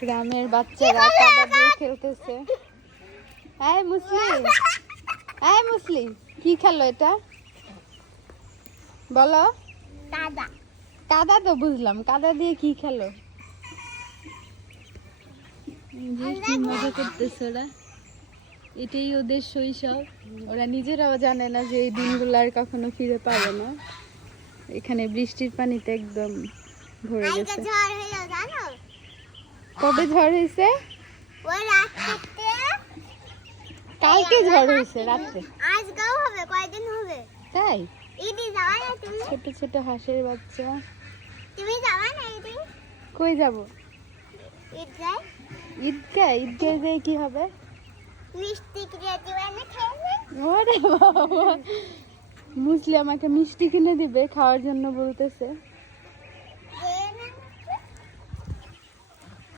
গ্রামের বাচ্চারা কাদা দিয়ে খেলতেছে। এই মুসলিম, এই মুসলিম, কি খেলো এটা বলো? কাদা। কাদা তো বুঝলাম, কাদা দিয়ে কি খেলো? কি মজা করতেছে ওরা, এটাই ওদের শৈশব। ওরা নিজেরাও জানে না যে এই দিনগুলো আর কখনো ফিরে পাবে না। এখানে বৃষ্টির পানিতে একদম ভরে গেছে। কবে ঝড় হয়েছে? কালকে ঝড় হয়েছে রাত্রে। আজকেও হবে, কয়দিন হবে? তাই? ঈদে যাবা না তুমি? ছোট ছোট হাঁসের বাচ্চা। তুমি যাবা না ঈদে? কই যাব? ঈদগায়। ঈদগায়? ঈদগায় যেয়ে কি হবে? মিষ্টি কিনে দিবে না খাবে? ওরে বাবা, মুসলি আমাকে মিষ্টি কিনে দিবে খাওয়ার জন্য বলতেছে।